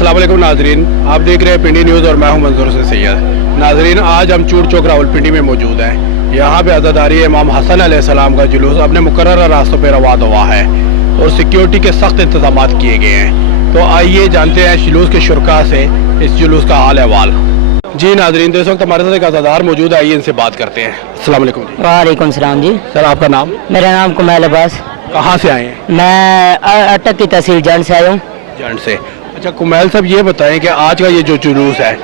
अस्सलाम वालेकुम नाजरीन, आप देख रहे हैं पिंडी न्यूज़ और मैं हूं मंजूर से सैयद। नाजरीन, आज हम चूड़ चौक रावलपिंडी में मौजूद हैं। यहाँ पे अज़ादारी इमाम हसन अलैहिस्सलाम का जुलूस अपने मुकर्रर रास्तों पर रवाना हुआ है और सिक्योरिटी के सख्त इंतजाम किए गए हैं। तो आइए जानते हैं जुलूस के शुरका से इस जुलूस का हाल अहवाल। जी नाजरीन, तो इस वक्त हमारे साथ एक अज़ादार मौजूद है, आइए इनसे बात करते हैं। अस्सलाम वालेकुम जी। वालेकुम सलाम जी। सर, आपका नाम? मेरा नाम कुमैल अब्बास। कहाँ से आए हैं? मैं अटक की तहसील जंड से आया हूँ। जंड से। अच्छा कुमैल साहब, ये बताएं कि आज का ये जो जुलूस है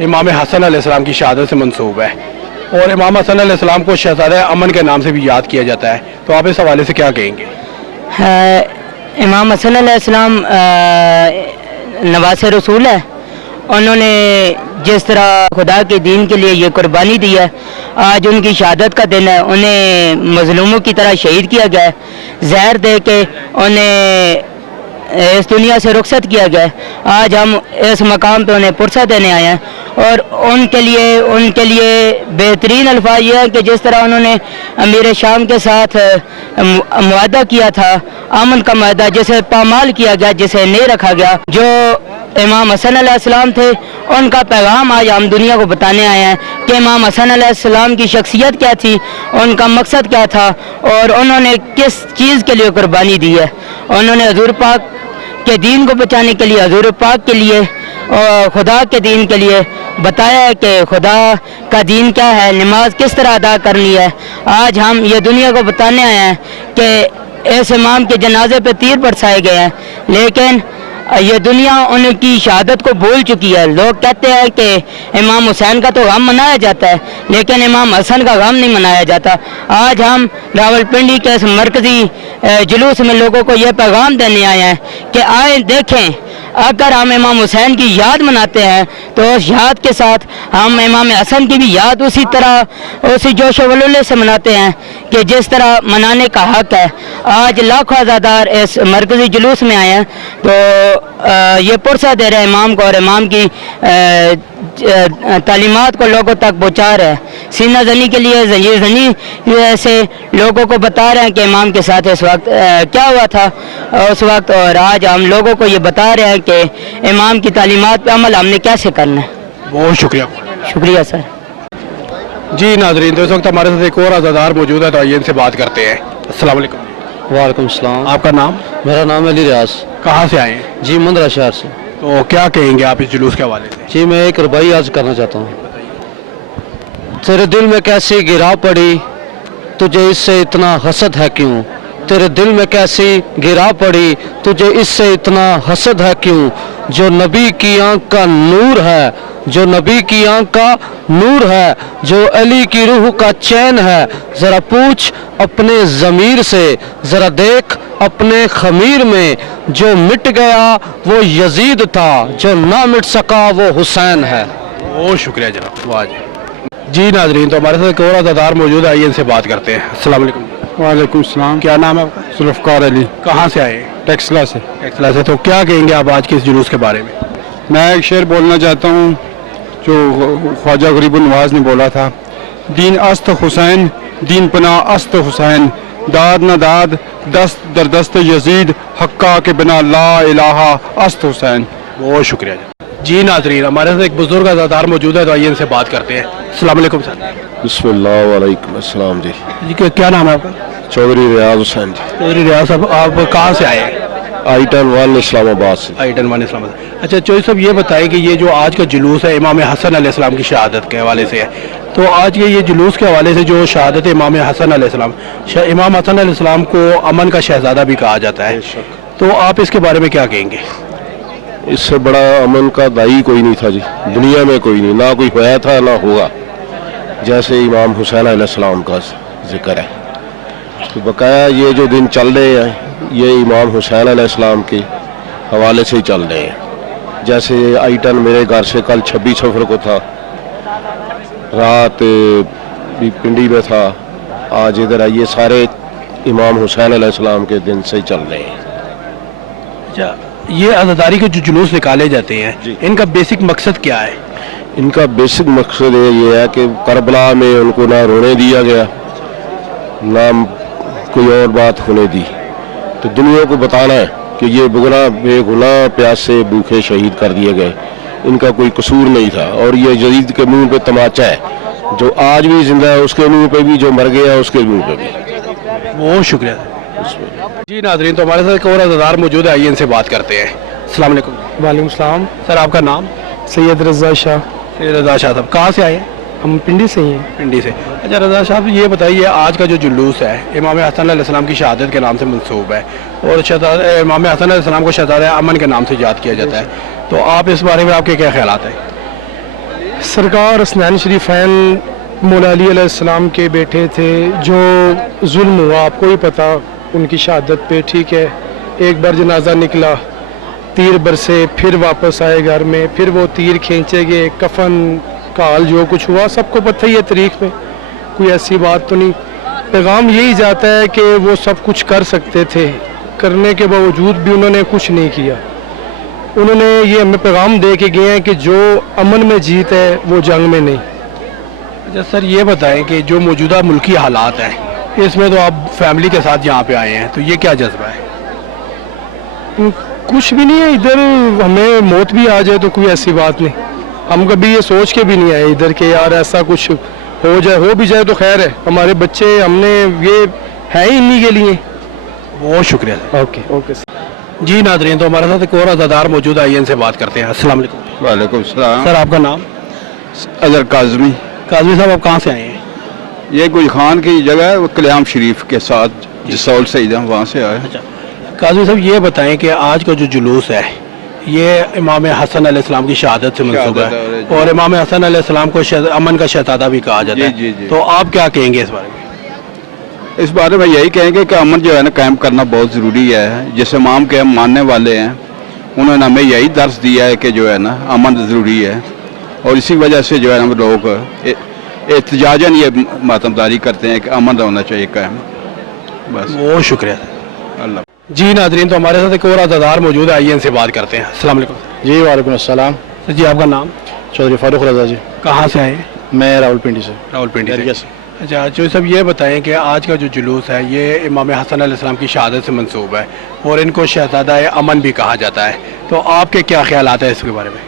इमाम हसन अलैहिस्सलाम की शहादत से मंसूब है और इमाम हसन अलैहिस्सलाम को शहज़ादा अमन के नाम से भी याद किया जाता है, तो आप इस हवाले से क्या कहेंगे? इमाम हसन अलैहिस्सलाम नवासे रसूल है। उन्होंने जिस तरह खुदा के दीन के लिए ये कुर्बानी दी है, आज उनकी शहादत का दिन है। उन्हें मजलूमों की तरह शहीद किया गया है, जहर दे के उन्हें इस दुनिया से रुखसत किया गया है। आज हम इस मकाम पे उन्हें पुरसा देने आए हैं और उनके लिए बेहतरीन अल्फाज ये है कि जिस तरह उन्होंने अमीर शाम के साथ मुआहदा किया था, अमन का मुआहदा जिसे पामाल किया गया, जिसे नहीं रखा गया, जो इमाम हसन अलैहिस्सलाम थे, उनका पैगाम आज हम दुनिया को बताने आए हैं कि इमाम हसन अलैहिस्सलाम की शख्सियत क्या थी, उनका मकसद क्या था और उन्होंने किस चीज़ के लिए कुर्बानी दी है। उन्होंने हजूर पाक के दीन को बचाने के लिए, हजूर पाक के लिए और खुदा के दीन के लिए बताया है कि खुदा का दीन क्या है, नमाज किस तरह अदा करनी है। आज हम ये दुनिया को बताने आए हैं कि इस इमाम के जनाजे पे तीर बरसाए गए हैं, लेकिन ये दुनिया उनकी शहादत को भूल चुकी है। लोग कहते हैं कि इमाम हुसैन का तो गम मनाया जाता है, लेकिन इमाम हसन का गम नहीं मनाया जाता। आज हम रावलपिंडी के इस मरकज़ी जुलूस में लोगों को ये पैगाम देने आए हैं कि आए देखें, अगर हम इमाम हुसैन की याद मनाते हैं तो उस याद के साथ हम इमाम हसन की भी याद उसी तरह, उसी जोश वल्ले से मनाते हैं कि जिस तरह मनाने का हक़ है। आज लाखों अज़ादार इस मरकज़ी जुलूस में आए हैं, तो ये पुरसा दे रहे हैं इमाम को और इमाम की तालीमात को लोगों तक पहुँचा रहे हैं। सीना जनी के लिए जंजीर जनी से लोगों को बता रहे हैं कि इमाम के साथ इस वक्त क्या हुआ था उस वक्त, और आज हम लोगों को ये बता रहे हैं कि इमाम की तालीमात पे अमल हमने कैसे करना है। बहुत शुक्रिया। शुक्रिया सर। जी नाजरीन, तो इस वक्त हमारे साथ एक और अज़ादार मौजूद है, तो आइए इनसे बात करते हैं। अस्सलाम वालेकुम। वालेकुम सलाम। आपका नाम? मेरा नाम है अली रियाज। कहाँ से आए हैं? जी मंदरा शहर से। तो क्या कहेंगे आप इस जुलूस के हवाले से? जी मैं एक रुबाई आज करना चाहता हूँ। तेरे दिल में कैसी गिरा पड़ी, तुझे इससे इतना हसद है क्यों? तेरे दिल में कैसी गिरा पड़ी, तुझे इससे इतना हसद है क्यों? जो नबी की आंख का नूर है, जो नबी की आंख का नूर है, जो अली की रूह का चैन है, ज़रा पूछ अपने ज़मीर से, ज़रा देख अपने खमीर में, जो मिट गया वो यजीद था, जो ना मिट सका वो हुसैन है। बहुत शुक्रिया जनाब। वाह जी। जी नाजरीन, तो हमारे साथ एक और अज़ादार मौजूद है, आइए इनसे बात करते हैं। अस्सलाम वालेकुम। वालेकुम सलाम। क्या नाम है आपका? जुल्फ़कार अली। कहाँ से आए हैं? टेक्सला से। टेक्सला से। तो क्या कहेंगे आप आज के इस जुलूस के बारे में? मैं एक शेर बोलना चाहता हूँ जो ख्वाजा गरीबुल नवाज ने बोला था, दीन अस्त हुसैन, दीन पना अस्त हुसैन, दाद न दाद दस्त दर दस्त यजीद, हक्का के बिना ला इलाहा अस्त हुसैन। बहुत शुक्रिया जी नाजरीन, हमारे साथ एक बुजुर्ग अज़ादार मौजूद है, तो आइए इनसे बात करते हैं। अस्सलाम वालेकुम सर। बिस्मिल्लाह वालेकुम अस्सलाम जी। जी क्या नाम है आपका? चौधरी रियाज हुसैन जी। चौधरी रियाज साहब, आप कहाँ से आए हैं? आइटन 1 इस्लामाबाद से। आइटन 1 इस्लामाबाद। अच्छा चौधरी साहब, ये बताएं कि ये जो आज का जुलूस है इमाम हसन अलैहिस्सलाम की शहादत के हवाले से है, तो आज के ये जुलूस के हवाले से जो शहादत इमाम हसन अलैहिस्सलाम, इमाम हसन अलैहिस्सलाम को अमन का शहजादा भी कहा जाता है, तो आप इसके बारे में क्या कहेंगे? इससे बड़ा अमन का दाई कोई नहीं था जी, दुनिया में कोई नहीं, ना कोई होया था ना होगा, जैसे इमाम हुसैन अलैहिस्सलाम का जिक्र है। तो बकाया ये जो दिन चल रहे हैं ये इमाम हुसैन अलैहिस्सलाम के हवाले से ही चल रहे हैं। जैसे आइटन मेरे घर से कल 26 सफर को था, रात भी पिंडी में था, आज इधर आइए, सारे इमाम हुसैन अलैहिस्सलाम के दिन से ही चल रहे हैं। अच्छा, ये अज़ादारी के जो जुलूस निकाले जाते हैं, इनका बेसिक मकसद क्या है? इनका बेसिक मकसद ये है कि करबला में उनको ना रोने दिया गया, ना कोई और बात होने दी, तो दुनिया को बताना है कि ये बेगुनाह प्यास से भूखे शहीद कर दिए गए, इनका कोई कसूर नहीं था। और ये जदीद के मुंह पे तमाचा है, जो आज भी जिंदा है उसके मुंह पे भी, जो मर गया उसके मुंह पे भी। बहुत शुक्रिया जी। नाज़रीन, तो हमारे साथ एक और अज़ादार मौजूद है, आइए इनसे बात करते हैं। अस्सलाम वालेकुम। वालेकुम सलाम। सर, आपका नाम? सैयद रज़ा शाह। सैयद रज़ा शाह साहब, कहाँ से आए हैं? हम पिंडी से ही हैं। पिंडी से। अच्छा रज़ा साहब, ये बताइए, आज का जो जुलूस है इमाम हसन अलैहिस्सलाम की शहादत के नाम से मंसूब है और इमाम हसन अलैहिस्सलाम को शहज़ादा अमन के नाम से याद किया जाता है, तो आप इस बारे में आपके क्या ख्यालात हैं? सरकार हसनैन शरीफैन मौला अली अलैहिस्सलाम के बेटे थे, जो जुल्म हुआ आपको ही पता उनकी शहादत पे। ठीक है, एक बार जनाजा निकला, तीर बरसे, फिर वापस आए घर में, फिर वो तीर खींचे गए, कफन काल जो कुछ हुआ सबको पता ही है तारीख में, कोई ऐसी बात तो नहीं। पैगाम यही जाता है कि वो सब कुछ कर सकते थे, करने के बावजूद भी उन्होंने कुछ नहीं किया। उन्होंने ये हमें पैगाम दे के गए हैं कि जो अमन में जीत है वो जंग में नहीं। अच्छा सर, ये बताएं कि जो मौजूदा मुल्की हालात हैं, इसमें तो आप फैमिली के साथ यहाँ पे आए हैं, तो ये क्या जज्बा है? कुछ भी नहीं है इधर, हमें मौत भी आ जाए तो कोई ऐसी बात नहीं। हम कभी ये सोच के भी नहीं आए इधर के यार ऐसा कुछ हो जाए, हो भी जाए तो खैर है, हमारे बच्चे हमने ये है ही इन्हीं के लिए। बहुत शुक्रिया सर। Okay okay sir. जी नाज़रीन, तो हमारे साथ एक और अज़ादार मौजूद है, आइए इनसे बात करते हैं। अस्सलाम वालेकुम। वालेकुम सलाम। सर, आपका नाम? अजहर काज़मी। काज़मी साहब, आप कहाँ से आए हैं? ये गुल खान की जगह है, वो कल्याम शरीफ के साथ जसौल से इधर वहाँ से आए। अच्छा काज़मी साहब, ये बताएं कि आज का जो जुलूस है ये इमाम हसन अलैहिस्सलाम की शहादत से मंसूब है और इमाम हसन अलैहिस्सलाम को अमन का शहज़ादा भी कहा जाता है, जी, जी। तो आप क्या कहेंगे इस बारे में? इस बारे में यही कहेंगे कि अमन जो है ना कायम करना बहुत ज़रूरी है। जिस इमाम के हम मानने वाले हैं उन्होंने हमें यही दर्स दिया है कि जो है ना अमन ज़रूरी है, और इसी वजह से जो है हम लोग एहतजाजन ये मातमदारी करते हैं कि अमन होना चाहिए कायम। बस। बहुत शुक्रिया अल्लाह। जी नाज़रीन, तो हमारे साथ एक और अज़ादार मौजूद है, आइए इनसे बात करते हैं। अस्सलाम वालेकुम। जी वालेकुम अस्सलाम। सर जी, आपका नाम? चौधरी फारूक रज़ा जी। कहाँ से आए हैं? मैं रावलपिंडी से। रावलपिंडी से। अच्छा, जो सब ये बताएं कि आज का जो जुलूस है ये इमाम हसन अलैहिस्सलाम की शहादत से मंसूब है और इनको शहज़ादा अमन भी कहा जाता है, तो आपके क्या ख्यालात हैं इसके बारे में?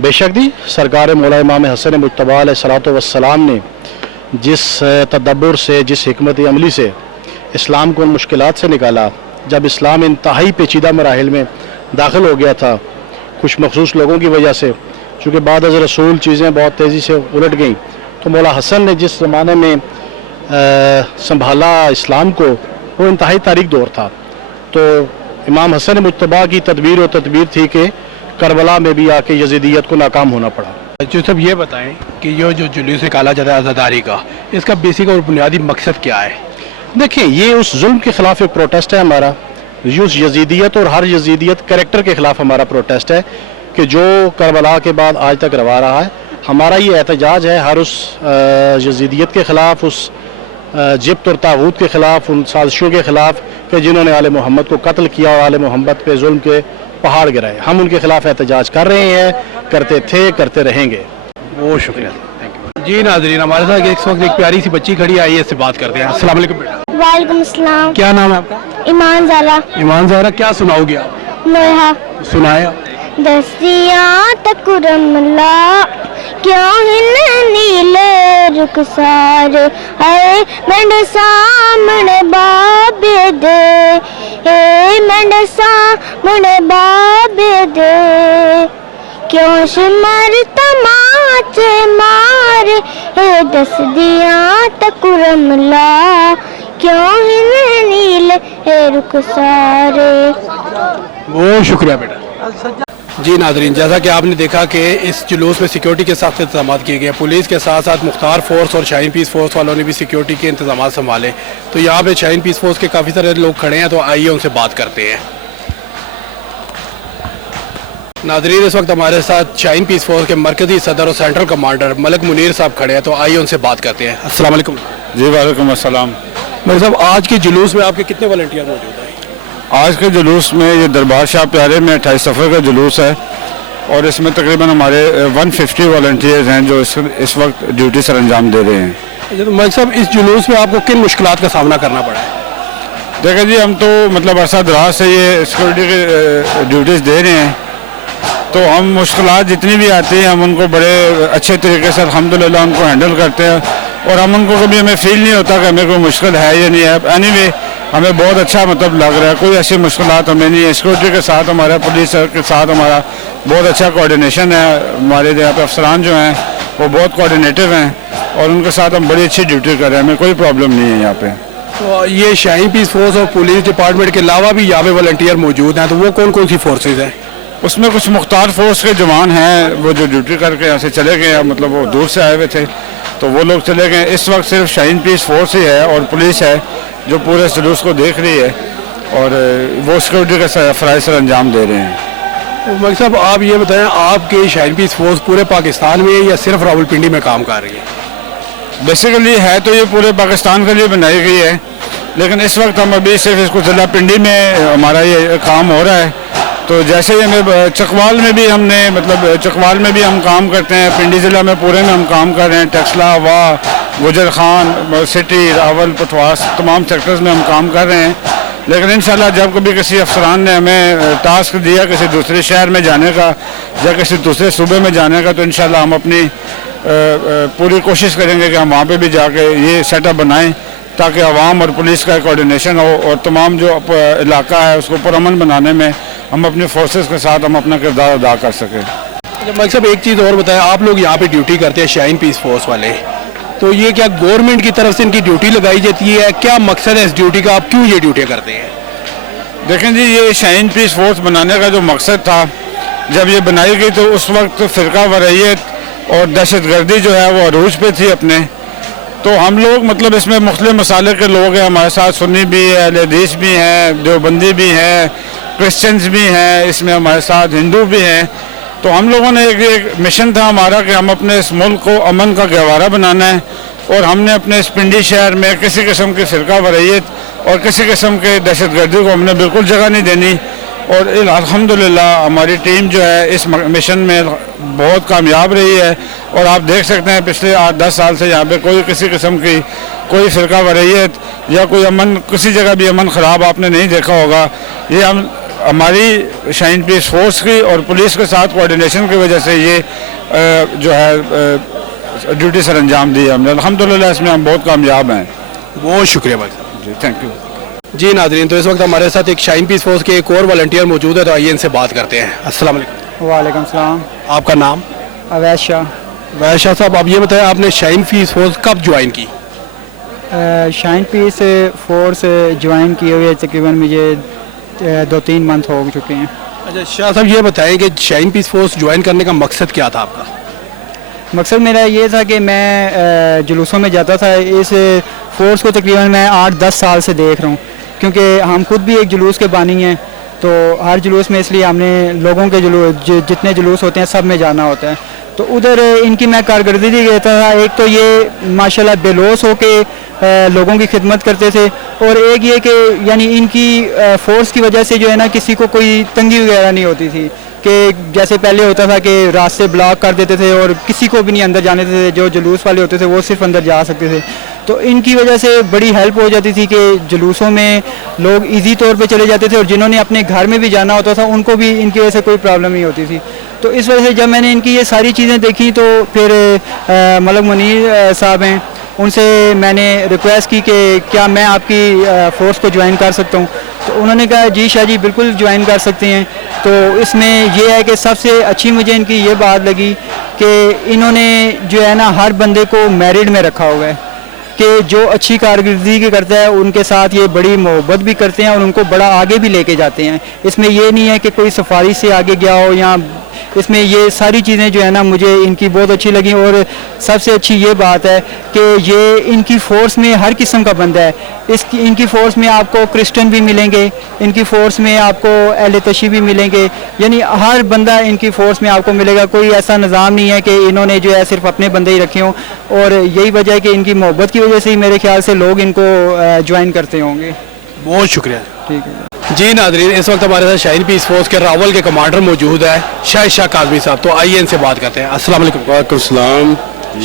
बेशक दी, सरकार मौला इमाम हसन मुज्तबा अलैहिस्सलातु वस्सलाम ने जिस तदब्बुर से, जिस हिकमत अमली से इस्लाम को उन मुश्किलात से निकाला, जब इस्लाम इंतहाई पेचीदा मराहिल में दाखिल हो गया था कुछ मखसूस लोगों की वजह से, चूँकि बाद अज़ रसूल चीज़ें बहुत तेज़ी से उलट गईं, तो मौला हसन ने जिस ज़माने में संभाला इस्लाम को, वो इंतहाई तारीख दौर था। तो इमाम हसन मुज्तबा की तदबीर और तदबीर थी कि करबला में भी आके यजीदियत को नाकाम होना पड़ा। जो सब ये बताएं कि ये जो जुलूस निकाला जाता है आज़ादारी का, इसका बेसिक और बुनियादी मकसद क्या है? देखिए, ये उस जुल्म के ख़िलाफ़ एक प्रोटेस्ट है हमारा, उस यजीदियत और हर यजीदियत करैक्टर के ख़िलाफ़ हमारा प्रोटेस्ट है कि जो करबला के बाद आज तक रवा रहा है। हमारा ये एहतजाज है हर उस यजीदियत के ख़िलाफ़, उस जिब्त और तागूत के ख़िलाफ़, उन साजिशों के ख़िलाफ़ कि जिन्होंने आले मोहम्मद को कत्ल किया और आले मोहम्मद पे जुल्म के पहाड़ गिराए। हम उनके ख़िलाफ़ एहतजाज कर रहे हैं, करते थे, करते रहेंगे। बहुत शुक्रिया। जी नाज़रीन, हमारे साथ इस वक्त एक प्यारी सी बच्ची खड़ी, आइए इससे बात करते हैं। अस्सलाम वालेकुम बेटा। वालेकुम अस्सलाम। क्या नाम है आपका? ईमान ज़ारा। ईमान ज़ारा, क्या सुनाओगे आप? नोहा सुनाए। दस्तियाँ तकुरमला क्यों हिन नीले रुखसार है मंड सामने बाबे दे, हे मंड सामने बाबे दे, क्यों शुमार तमाचे मार हे दस्तियाँ तकुरमला क्यों हिन नीले रुखसार। बहुत शुक्रिया बेटा। जी नाज़रीन, जैसा कि आपने देखा कि इस जुलूस में सिक्योरिटी के साथ इंतजाम किए गए, पुलिस के साथ साथ मुख्तार फोर्स और शाहीन पीस फोर्स वालों ने भी सिक्योरिटी के इंतजाम संभाले। तो यहाँ पे शाहीन पीस फोर्स के काफ़ी सारे लोग खड़े हैं, तो आइए उनसे बात करते हैं। नाज़रीन, इस वक्त हमारे साथ शाहीन पीस फोर्स के मरकज़ी सदर और सेंट्रल कमांडर मलिक मुनीर साहब खड़े हैं, तो आइए उनसे बात करते हैं। अस्सलाम वालेकुम। जी वालेकुम अस्सलाम। मलिक साहब, आज के जुलूस में आपके कितने वॉलंटियर मौजूद हैं? आज के जुलूस में ये दरबार शाह प्यारे में 28 सफ़र का जुलूस है और इसमें तकरीबन हमारे 150 वॉलंटियर्स हैं जो इस वक्त ड्यूटी सर अंजाम दे रहे हैं। तो मलिक साहब, इस जुलूस में आपको किन मुश्किलात का सामना करना पड़ा है? دیکھیں جی ہم تو مطلب عرصہ دراز سے یہ سیکورٹی کی ڈیوٹیز دے رہے ہیں، تو ہم مشکلات جتنی بھی آتی ہیں ہم ان کو بڑے اچھے طریقے سے الحمدللہ ان کو ہینڈل کرتے ہیں، اور ہم ان کو کبھی ہمیں فیل نہیں ہوتا کہ ہمیں کوئی مشکل ہے یا نہیں ہے. اینی وے ہمیں بہت اچھا مطلب لگ رہا ہے، کوئی ایسی مشکلات ہمیں نہیں ہے. سیکورٹی کے ساتھ ہمارا، پولیس کے ساتھ ہمارا بہت اچھا کوآرڈینیشن ہے. ہمارے یہاں پہ افسران جو ہیں وہ بہت کوآرڈینیٹو ہیں، اور ان کے ساتھ ہم بڑی اچھی ڈیوٹی کر رہے ہیں. ہمیں کوئی پرابلم نہیں ہے یہاں پہ. تو یہ شاہین پیس فورس اور پولیس ڈپارٹمنٹ کے علاوہ بھی یہاں پہ والنٹیئر موجود ہیں، تو وہ کون کون سی فورسز ہیں؟ اس میں کچھ مختار فورس کے جوان ہیں وہ جو ڈیوٹی کر کے یہاں سے چلے گئے ہیں، مطلب وہ دور سے آئے ہوئے تھے تو وہ لوگ چلے گئے. اس وقت صرف شاہین پیس فورس ہی ہے اور پولیس ہے جو پورے جلوس کو دیکھ رہی ہے، اور وہ سیکورٹی کا فرائض سر انجام دے رہے ہیں. ملک صاحب آپ یہ بتائیں، آپ کی شاہین پیس فورس پورے پاکستان میں ہے یا صرف راولپنڈی میں کام کر رہی ہے؟ بیسیکلی ہے تو یہ پورے پاکستان کے لیے بنائی گئی ہے، لیکن اس وقت ہم ابھی صرف اس کو ضلع پنڈی میں ہمارا یہ کام ہو رہا ہے. تو جیسے ہی ہمیں چکوال میں بھی ہم نے مطلب چکوال میں بھی ہم کام کرتے ہیں، پنڈی ضلع میں پورے میں ہم کام کر رہے ہیں، ٹیکسلا، واہ، گجر خان سٹی، راول، پٹواس، تمام سیکٹرز میں ہم کام کر رہے ہیں. لیکن انشاءاللہ جب کبھی کسی افسران نے ہمیں ٹاسک دیا کسی دوسرے شہر میں جانے کا یا کسی دوسرے صوبے میں جانے کا، تو انشاءاللہ ہم اپنی پوری کوشش کریں گے کہ ہم وہاں پہ بھی جا کے یہ سیٹ اپ بنائیں تاکہ عوام اور پولیس کا کوآرڈینیشن ہو، اور تمام جو علاقہ ہے اس کو پرامن بنانے میں ہم اپنی فورسز کے ساتھ ہم اپنا کردار ادا کر سکیں. ملک صاحب ایک چیز اور بتائیں، آپ لوگ یہاں پہ ڈیوٹی کرتے ہیں شاہین پیس فورس والے، تو یہ کیا گورنمنٹ کی طرف سے ان کی ڈیوٹی لگائی جاتی ہے؟ کیا مقصد ہے اس ڈیوٹی کا؟ آپ کیوں یہ ڈیوٹی کرتے ہیں؟ دیکھیں جی یہ شاہین پیس فورس بنانے کا جو مقصد تھا، جب یہ بنائی گئی تو اس وقت فرقہ وارثیت اور دہشت گردی جو ہے وہ عروج پہ تھی اپنے. تو ہم لوگ مطلب اس میں مختلف مسالے کے لوگ ہیں ہمارے ساتھ، سنی بھی ہے، اہل حدیث بھی ہیں، دیوبندی بھی ہیں، کرسچنز بھی ہیں، اس میں ہمارے ساتھ ہندو بھی ہیں. تو ہم لوگوں نے ایک مشن تھا ہمارا کہ ہم اپنے اس ملک کو امن کا گہوارہ بنانا ہے، اور ہم نے اپنے اس پنڈی شہر میں کسی قسم کی فرقہ وارثیت اور کسی قسم کے دہشت گردی کو ہم نے بالکل جگہ نہیں دینی. اور الحمدللہ ہماری ٹیم جو ہے اس مشن میں بہت کامیاب رہی ہے، اور آپ دیکھ سکتے ہیں پچھلے 8-10 سال سے یہاں پہ کوئی کسی قسم کی کوئی فرقہ وارثیت یا کوئی امن، کسی جگہ بھی امن خراب آپ نے نہیں دیکھا ہوگا. یہ ہماری شاہین پیس فورس کی اور پولیس کے ساتھ کوآرڈینیشن کی وجہ سے یہ جو ہے ڈیوٹی سر انجام دی ہے ہم نے. الحمدللہ اس میں ہم بہت کامیاب ہیں. بہت شکریہ بھائی صاحب. جی تھینک یو. جی ناظرین، تو اس وقت ہمارے ساتھ ایک شاہین پیس فورس کے ایک اور والنٹیئر موجود ہے، تو آئیے ان سے بات کرتے ہیں. السلام علیکم. وعلیکم السلام. آپ کا نام؟ اویس شاہ. اویس شاہ صاحب، آپ یہ بتائیں آپ نے شاہین پیس فورس کب جوائن کی؟ شاہین پیس فورس جوائن کیے ہوئے تقریباً مجھے 2-3 منتھ ہو چکے ہیں. اچھا شاہ صاحب، یہ بتائیں کہ شاہین پیس فورس جوائن کرنے کا مقصد کیا تھا آپ کا؟ مقصد میرا یہ تھا کہ میں جلوسوں میں جاتا تھا. اس فورس کو تقریباً میں 8-10 سال سے دیکھ رہا ہوں، کیونکہ ہم خود بھی ایک جلوس کے بانی ہیں. تو ہر جلوس میں اس لیے ہم نے لوگوں کے جتنے جلوس ہوتے ہیں سب میں جانا ہوتا ہے. تو ادھر ان کی میں کارکردگی دیتا تھا. ایک تو یہ ماشاءاللہ بے لوث ہو کے لوگوں کی خدمت کرتے تھے، اور ایک یہ کہ یعنی ان کی فورس کی وجہ سے جو ہے نا کسی کو کوئی تنگی وغیرہ نہیں ہوتی تھی، کہ جیسے پہلے ہوتا تھا کہ راستے بلاک کر دیتے تھے اور کسی کو بھی نہیں اندر جانے دیتے تھے. جو جلوس والے ہوتے تھے وہ صرف اندر جا سکتے تھے. تو ان کی وجہ سے بڑی ہیلپ ہو جاتی تھی کہ جلوسوں میں لوگ ایزی طور پہ چلے جاتے تھے، اور جنہوں نے اپنے گھر میں بھی جانا ہوتا تھا ان کو بھی ان کی وجہ سے کوئی پرابلم نہیں ہوتی تھی. تو اس وجہ سے جب میں نے ان کی یہ ساری چیزیں دیکھی تو پھر ملک منیر صاحب ہیں، ان سے میں نے ریکویسٹ کی کہ کیا میں آپ کی فورس کو جوائن کر سکتا ہوں. تو انہوں نے کہا جی شاہ جی بالکل جوائن کر سکتے ہیں. تو اس میں یہ ہے کہ سب سے اچھی مجھے ان کی یہ بات لگی کہ انہوں نے جو ہے نا ہر بندے کو میرٹ میں رکھا ہوا ہے، کہ جو اچھی کارکردگی کرتا ہے ان کے ساتھ یہ بڑی محبت بھی کرتے ہیں اور ان کو بڑا آگے بھی لے کے جاتے ہیں. اس میں یہ نہیں ہے کہ کوئی سفارش سے آگے گیا ہو، یا اس میں یہ ساری چیزیں جو ہے نا مجھے ان کی بہت اچھی لگیں. اور سب سے اچھی یہ بات ہے کہ یہ ان کی فورس میں ہر قسم کا بندہ ہے. ان کی فورس میں آپ کو کرسچن بھی ملیں گے، ان کی فورس میں آپ کو اہل تشیع بھی ملیں گے، یعنی ہر بندہ ان کی فورس میں آپ کو ملے گا. کوئی ایسا نظام نہیں ہے کہ انہوں نے جو ہے صرف اپنے بندے ہی رکھے ہوں. اور یہی وجہ ہے کہ ان کی محبت کی وجہ سے ہی میرے خیال سے لوگ ان کو جوائن کرتے ہوں گے. بہت شکریہ. ٹھیک ہے. جی ناظرین، اس وقت ہمارے ساتھ شاہین پیس فورس کے راول کے کمانڈر موجود ہے شاہ کاظمی صاحب، تو آئیے ان سے بات کرتے ہیں. السلام علیکم. وعلیکم السلام.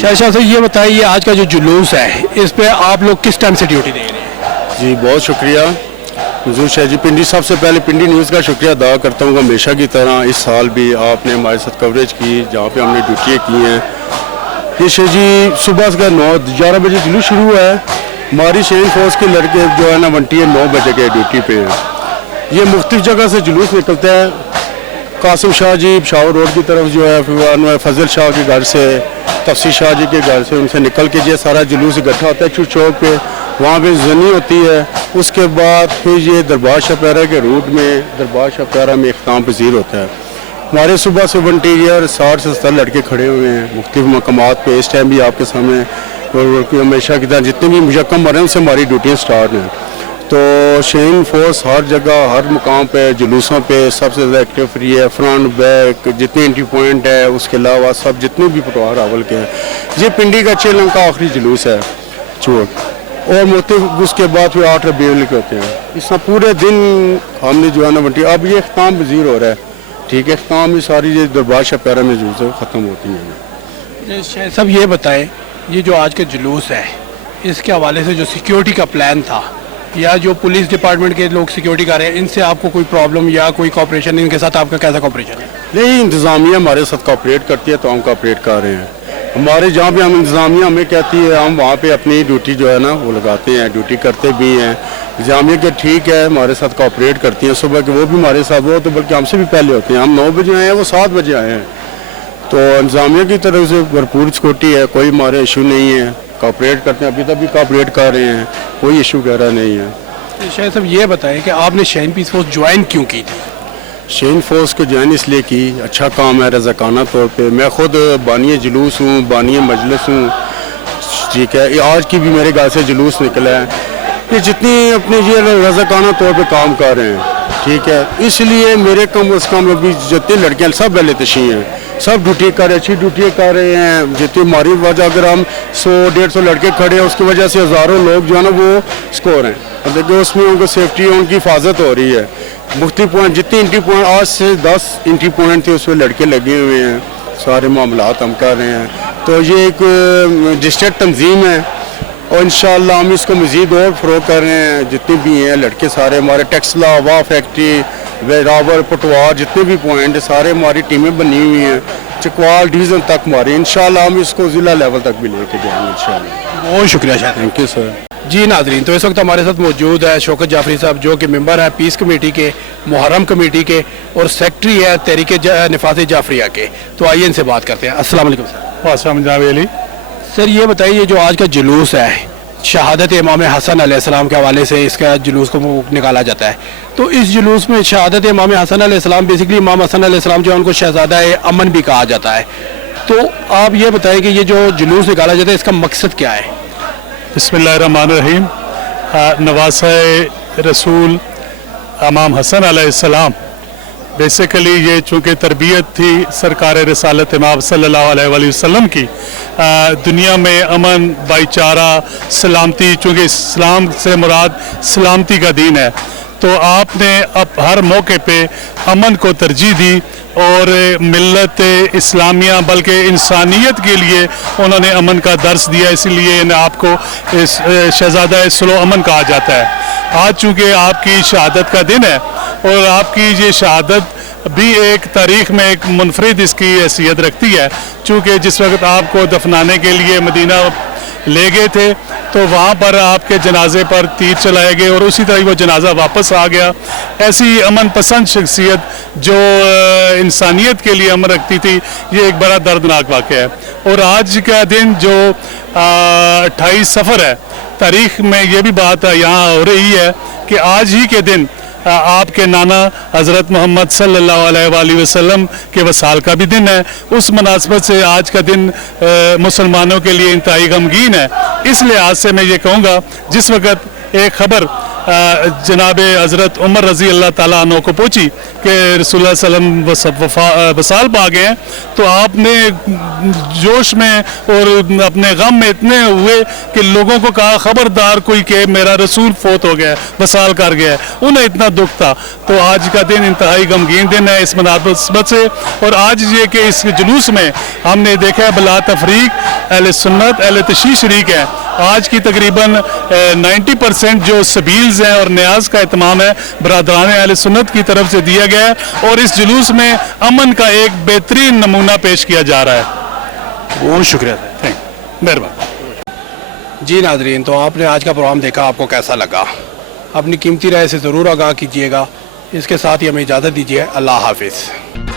شاہ صاحب یہ بتائیے، یہ آج کا جو جلوس ہے اس پہ آپ لوگ کس ٹائم سے ڈیوٹی دے رہے ہیں؟ جی بہت شکریہ. मंजूर शाह जी, पिंडी सबसे पहले पिंडी न्यूज़ का शुक्रिया अदा करता हूँ। हमेशा की तरह इस साल भी आपने हमारे साथ कवरेज की, जहाँ पे हमने ड्यूटियाँ की हैं। ये शाह जी सुबह का 9-11 बजे जुलूस शुरू हुआ है। हमारी शेन फोर्स के लड़के जो है ना वंटियर 9 बजे के ड्यूटी पे हैं। ये मुख्तलिफ जगह से जुलूस निकलता है। कासिम शाह जी पिशावर रोड की तरफ जो है फजल शाह के घर से, तफसीर शाह जी के घर से, उनसे निकल के ये सारा जुलूस इकट्ठा होता है चूर चौक पे। वहाँ पे जनी होती है। उसके बाद फिर ये दरबार शाह प्यारा के रूट में, दरबार शाह प्यारा में इख्तिताम पजीर होता है। हमारे सुबह से वॉलंटियर 60 से 70 लड़के खड़े हुए हैं मुख्तलिफ मकामात पे। इस टाइम भी आपके सामने और हमेशा की तरह जितने भी मुशक्कम मरे उनसे हमारी ड्यूटियाँ स्टार्ट हैं। तो शेन फोर्स हर जगह हर मुकाम पे जुलूसों पे सबसे ज़्यादा एक्टिव फ्री है। फ्रंट बैक जितने एंट्री पॉइंट है, उसके अलावा सब जितने भी पटवार रावल के हैं। ये पिंडी का 6 का आखिरी जुलूस है चोट, और मुख्तलिफ उसके बाद फिर 8 रबीउल के होते हैं। इस पूरे दिन हमने जो है ना वंटी, अब ये इख्तिताम पजीर हो रहा है। ठीक है, इख्तिताम में सारी ये दरबार शाह प्यारा में जुलूस ख़त्म होती हैं। शाह साहब ये बताएं, ये जो आज का जुलूस है इसके हवाले से जो सिक्योरिटी का प्लान था या जो पुलिस डिपार्टमेंट के लोग सिक्योरिटी कर रहे हैं, इनसे आपको कोई प्रॉब्लम या कोई कॉपरेशन, इनके साथ आपका कैसा कॉपरेशन है? नहीं, इंतज़ामिया हमारे साथ कॉपरेट करती है तो हम कॉपरेट कर रहे हैं। हमारे जहाँ पे हम इंतज़ामिया हमें कहती है हम वहाँ पे अपनी ड्यूटी जो है ना वो लगाते हैं, ड्यूटी करते भी हैं। इंतज़ामिया के ठीक है हमारे साथ कॉपरेट करती हैं। सुबह के वो भी हमारे साथ, वो तो बल्कि हमसे भी पहले होते हैं। हम 9 बजे आए हैं, वो 7 बजे आए हैं। तो इंतज़ामिया की तरफ से भरपूर सिक्योरिटी है, कोई हमारे इशू नहीं है। कॉपरेट करते हैं, अभी तक भी कॉपरेट कर रहे हैं, कोई इशू वगैरह नहीं है। शाह साहब ये बताएं कि आपने शेन पीस फोर्स ज्वाइन क्यों की थी? शेन फोर्स को ज्वाइन इसलिए की, अच्छा काम है रज़ाकाना तौर पे। मैं खुद बानी जुलूस हूँ, बानी मजलिस हूँ। ठीक है, ये आज की भी मेरे घर से जुलूस निकला है। ये जितनी अपने ये रज़ाकाना तौर पे काम कर रहे हैं, ठीक है, इसलिए मेरे कम अज़ कम अभी जितनी लड़कियाँ सब पहले तशी हैं, सब ड्यूटी कर रहे, अच्छी ड्यूटी कर रहे हैं। जितनी हमारी वजह अगर हम 100-150 लड़के खड़े हैं, उसकी वजह से हज़ारों लोग जो है ना वो स्कोर हैं। अब देखिए उसमें उनको सेफ्टी उनकी हिफाजत हो रही है। मुख्तलिफ पॉइंट जितनी एंट्री पॉइंट, आज से 10 एंट्री पॉइंट थे, उसमें लड़के लगे हुए हैं। सारे मामलात हम कर रहे हैं। तो ये एक डिस्ट्रिक्ट तंजीम है और इंशाअल्लाह हम इसको मज़ीद और फ़रोग़ कर रहे हैं। जितने भी हैं लड़के सारे हमारे, टेक्सला, वाह फैक्ट्री, रावर, पटवार, जितने भी पॉइंट सारे हमारी टीमें बनी हुई हैं। चकवाल डिवीज़न तक हमारी, इंशाअल्लाह हम इसको ज़िला लेवल तक भी लेके जाएंगे इंशाअल्लाह। बहुत शुक्रिया शाह। Thank you sir. जी नाजरीन, तो इस वक्त हमारे साथ मौजूद है शौकत जाफरी साहब, जो कि मेंबर है पीस कमेटी के, मुहर्रम कमेटी के और सेक्रेटरी है तहरीक निफास जाफरिया के। तो आइए इनसे बात करते हैं। अस्सलाम वालेकुम सर। वासम जावेद अली। सर ये बताइए, ये जो आज का जुलूस है शहादत इमाम हसन अलैहिस्सलाम के हवाले से इसका जुलूस को निकाला जाता है, तो इस जुलूस में शहादत इमाम हसन अलैहिस्सलाम, बेसिकली इमाम हसन अलैहिस्सलाम जो है उनको शहजादा अमन भी कहा जाता है। तो आप ये बताइए कि ये जो जुलूस निकाला जाता है इसका मकसद क्या है? बिस्मिल्लाहिर्रहमानिर्रहीम। नवासा रसूल इमाम हसन अलैहिस्सलाम, बेसिकली ये चूँकि तरबियत थी सरकार रसालत इमाम सल्लल्लाहु अलैहि वसल्लम की, दुनिया में अमन, भाईचारा, सलामती, चूँकि इस्लाम से मुराद सलामती का दीन है, तो आपने अब हर मौके पे अमन को तरजीह दी और मिल्लत इस्लामिया बल्कि इंसानियत के लिए उन्होंने अमन का दर्स दिया। इसलिए आपको इस शहजादा सुलो अमन कहा जाता है। आज चूँकि आपकी शहादत का दिन है और आपकी ये शहादत भी एक तारीख़ में एक मुनफरिद इसकी हैसियत रखती है, चूँकि जिस वक्त आपको दफनाने के लिए मदीना ले गए थे तो वहाँ पर आपके जनाजे पर तीर चलाए गए और उसी तरह वो जनाजा वापस आ गया। ऐसी अमन पसंद शख्सियत जो इंसानियत के लिए अमन रखती थी, ये एक बड़ा दर्दनाक वाक़या है। और आज का दिन जो 28 सफ़र है, तारीख़ में ये भी बात यहाँ हो रही है कि आज ही के दिन आपके नाना हज़रत मोहम्मद सल्लल्लाहु अलैहि वसल्लम के वसाल का भी दिन है। उस मुनासबत से आज का दिन मुसलमानों के लिए इंतहाई गमगीन है। इस लिहाज से मैं ये कहूँगा, जिस वक़्त एक ख़बर जनाब हज़रत उमर रज़ी अल्लाह ताला अन्हु को पहुँची कि रसूलुल्लाह सल्लल्लाहु अलैहि वसल्लम वसाल पा गए हैं, तो आपने जोश में और अपने गम में इतने हुए कि लोगों को कहा ख़बरदार कोई कि मेरा रसूल फोत हो गया, वसाल कर गया है। उन्हें इतना दुख था। तो आज का दिन इंतहाई गमगीन दिन है इस मुनासबत से। और आज ये कि इस जुलूस में हमने देखा है बला तफरीक अहले सुन्नत अहले तशरीह शरीक है आज की तकरीबन 90% जो सबील्स हैं और न्याज का एहतमाम है बरादरान अहले सुन्नत की तरफ से दिया गया है और इस जुलूस में अमन का एक बेहतरीन नमूना पेश किया जा रहा है। बहुत शुक्रिया। मेहरबान। जी नाजरीन, तो आपने आज का प्रोग्राम देखा, आपको कैसा लगा? अपनी कीमती राय से ज़रूर आगाह कीजिएगा। इसके साथ ही हमें इजाज़त दीजिए। अल्लाह हाफिज़।